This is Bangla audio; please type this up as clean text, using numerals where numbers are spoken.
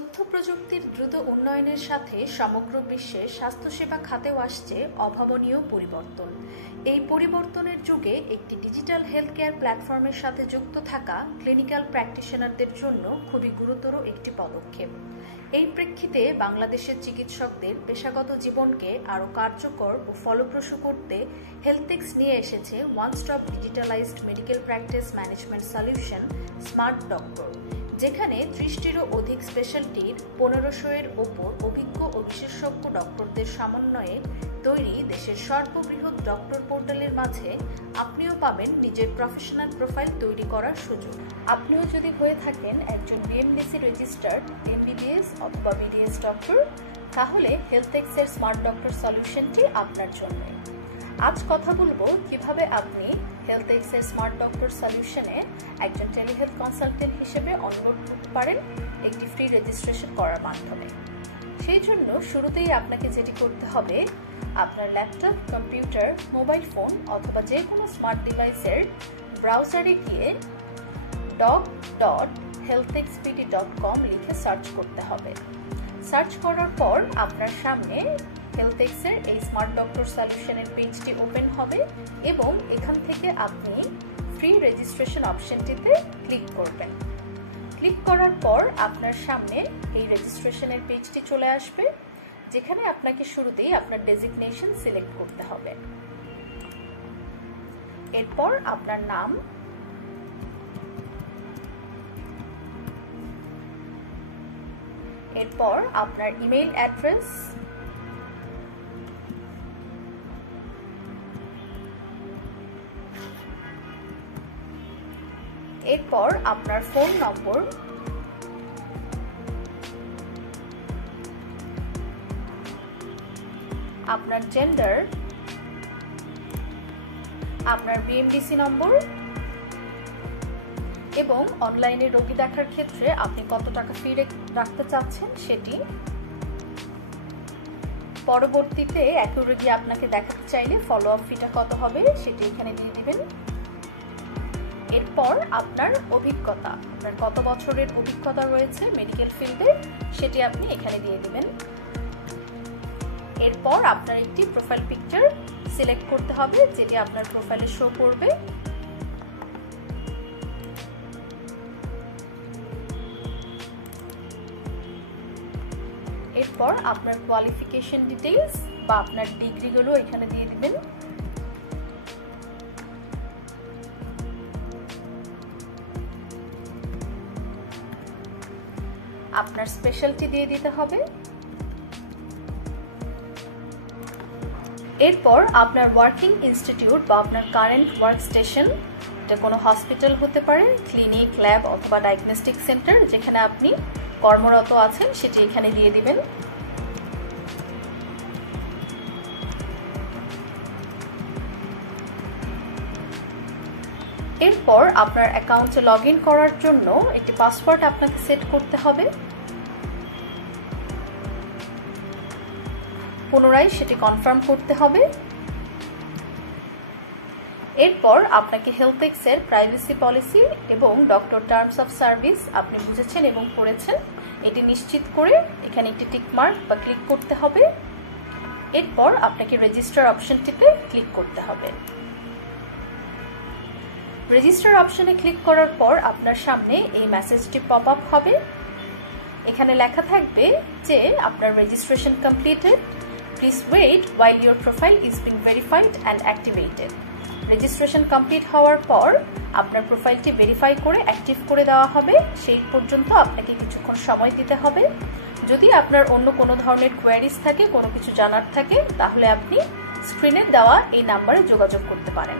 তথ্য প্রযুক্তির দ্রুত উন্নয়নের সাথে সমগ্র বিশ্বে স্বাস্থ্যসেবা খাতেও আসছে অভাবনীয় পরিবর্তন। এই পরিবর্তনের যুগে একটি ডিজিটাল হেলথ কেয়ার প্ল্যাটফর্মের সাথে যুক্ত থাকা ক্লিনিক্যাল প্র্যাকটিশনারদের জন্য খুবই গুরুতর একটি পদক্ষেপ। এই প্রেক্ষিতে বাংলাদেশের চিকিৎসকদের পেশাগত জীবনকে আরও কার্যকর ও ফলপ্রসূ করতে হেলথেক্স নিয়ে এসেছে one stop digitalised medical practice management solution smart doctor, যেখানে 30টিরও অধিক স্পেশালিটির 1500-এর ওপর অভিজ্ঞ ও বিশেষজ্ঞ ডক্টরদের সমন্বয়ে তৈরি দেশের সর্ববৃহৎ ডক্টর পোর্টালের মাঝে আপনিও পাবেন নিজের প্রফেশনাল প্রোফাইল তৈরি করার সুযোগ। আপনিও যদি হয়ে থাকেন একজন বিএমডিসি রেজিস্টার্ড এমবিবিএস অথবা বিডিএস ডক্টর, তাহলে হেলথেক্সের স্মার্ট ডক্টর সলিউশনটি আপনার জন্য। আজ কথা বলবো কিভাবে আপনি হেলথেক্সের স্মার্ট ডক্টর সলিউশনে একজন টেলিহেলথ কনসালটেন্ট হিসেবে অনবোর্ড করতে পারেন একটি ফ্রি রেজিস্ট্রেশন করার মাধ্যমে। সেই জন্য শুরুতেই আপনাকে যেটি করতে হবে, আপনার ল্যাপটপ, কম্পিউটার, মোবাইল ফোন অথবা যে কোনো স্মার্ট ডিভাইসের ব্রাউজারে গিয়ে doc.healthexpd.com লিখে সার্চ করতে হবে। সার্চ করার পর আপনার সামনে হেলথেক্সের এই স্মার্ট ডক্টর সলিউশনের পেজটি ওপেন হবে এবং এখান থেকে আপনি ফ্রি রেজিস্ট্রেশন অপশনটিতে ক্লিক করবেন। ক্লিক করার পর আপনার সামনে এই রেজিস্ট্রেশনের পেজটি চলে আসবে, যেখানে আপনাকে শুরুতেই আপনার ডেজিগনেশন সিলেক্ট করতে হবে। এরপর আপনার নাম, এরপর আপনার ইমেইল অ্যাড্রেস, এরপর আপনার ফোন নম্বর, আপনার জেন্ডার, আপনার বিএমডিসি নম্বর এবং অনলাইনে রোগী দেখার ক্ষেত্রে আপনি কত টাকা ফি রাখতে চাচ্ছেন সেটি। পরবর্তীতে একই রোগী আপনাকে দেখাতে চাইলে ফলো আপ ফিটা কত হবে সেটি এখানে দিয়ে দিবেন। এরপর আপনার অভিজ্ঞতা, আপনার কত বছরের অভিজ্ঞতা রয়েছে মেডিকেল ফিল্ডে সেটি আপনি এখানে দিয়ে দিবেন। এরপর আপনার একটি প্রোফাইল পিকচার সিলেক্ট করতে হবে, যেটি আপনার প্রোফাইলে শো করবে। এরপর আপনার কোয়ালিফিকেশন ডিটেইলস বা আপনার ডিগ্রিগুলো এখানে দিয়ে দিবেন। আপনার স্পেশালিটি দিয়ে দিতে হবে। এরপর আপনার ওয়ার্কিং ইনস্টিটিউট বা আপনার কারেন্ট ওয়ার্ক স্টেশন, এটা কোনো হসপিটাল হতে পারে, ক্লিনিক, ল্যাব অথবা ডায়াগনস্টিক সেন্টার যেখানে আপনি কর্মরত আছেন সেটি এখানে দিয়ে দিবেন। এরপর আপনার অ্যাকাউন্টে লগ ইন করার জন্য একটি পাসওয়ার্ড আপনাকে সেট করতে হবে। পুনরায় সেটি কনফার্ম করতে হবে। এরপর আপনাকে হেলথেক্সের প্রাইভেসি পলিসি এবং ডক্টর টার্মস অফ সার্ভিস আপনি বুঝেছেন এবং পড়েছেন এটি নিশ্চিত করে এখানে একটি টিক মার্ক বা ক্লিক করতে হবে। এরপর আপনাকে রেজিস্টার অপশনটিতে ক্লিক করতে হবে। রেজিস্টার অপশনে ক্লিক করার পর আপনার সামনে এই মেসেজটি পপ আপ হবে। এখানে লেখা থাকবে যে আপনার registration completed, please wait while your profile is being verified and activated। Registration complete হওয়ার পর আপনার প্রোফাইলটি ভেরিফাই করে অ্যাক্টিভ করে দেওয়া হবে। সেই পর্যন্ত আপনাকে কিছুক্ষণ সময় দিতে হবে। যদি আপনার অন্য কোনো ধরনের কোয়ারিজ থাকে, কোনো কিছু জানার থাকে, তাহলে আপনি স্ক্রিনে দেওয়া এই নাম্বারে যোগাযোগ করতে পারেন।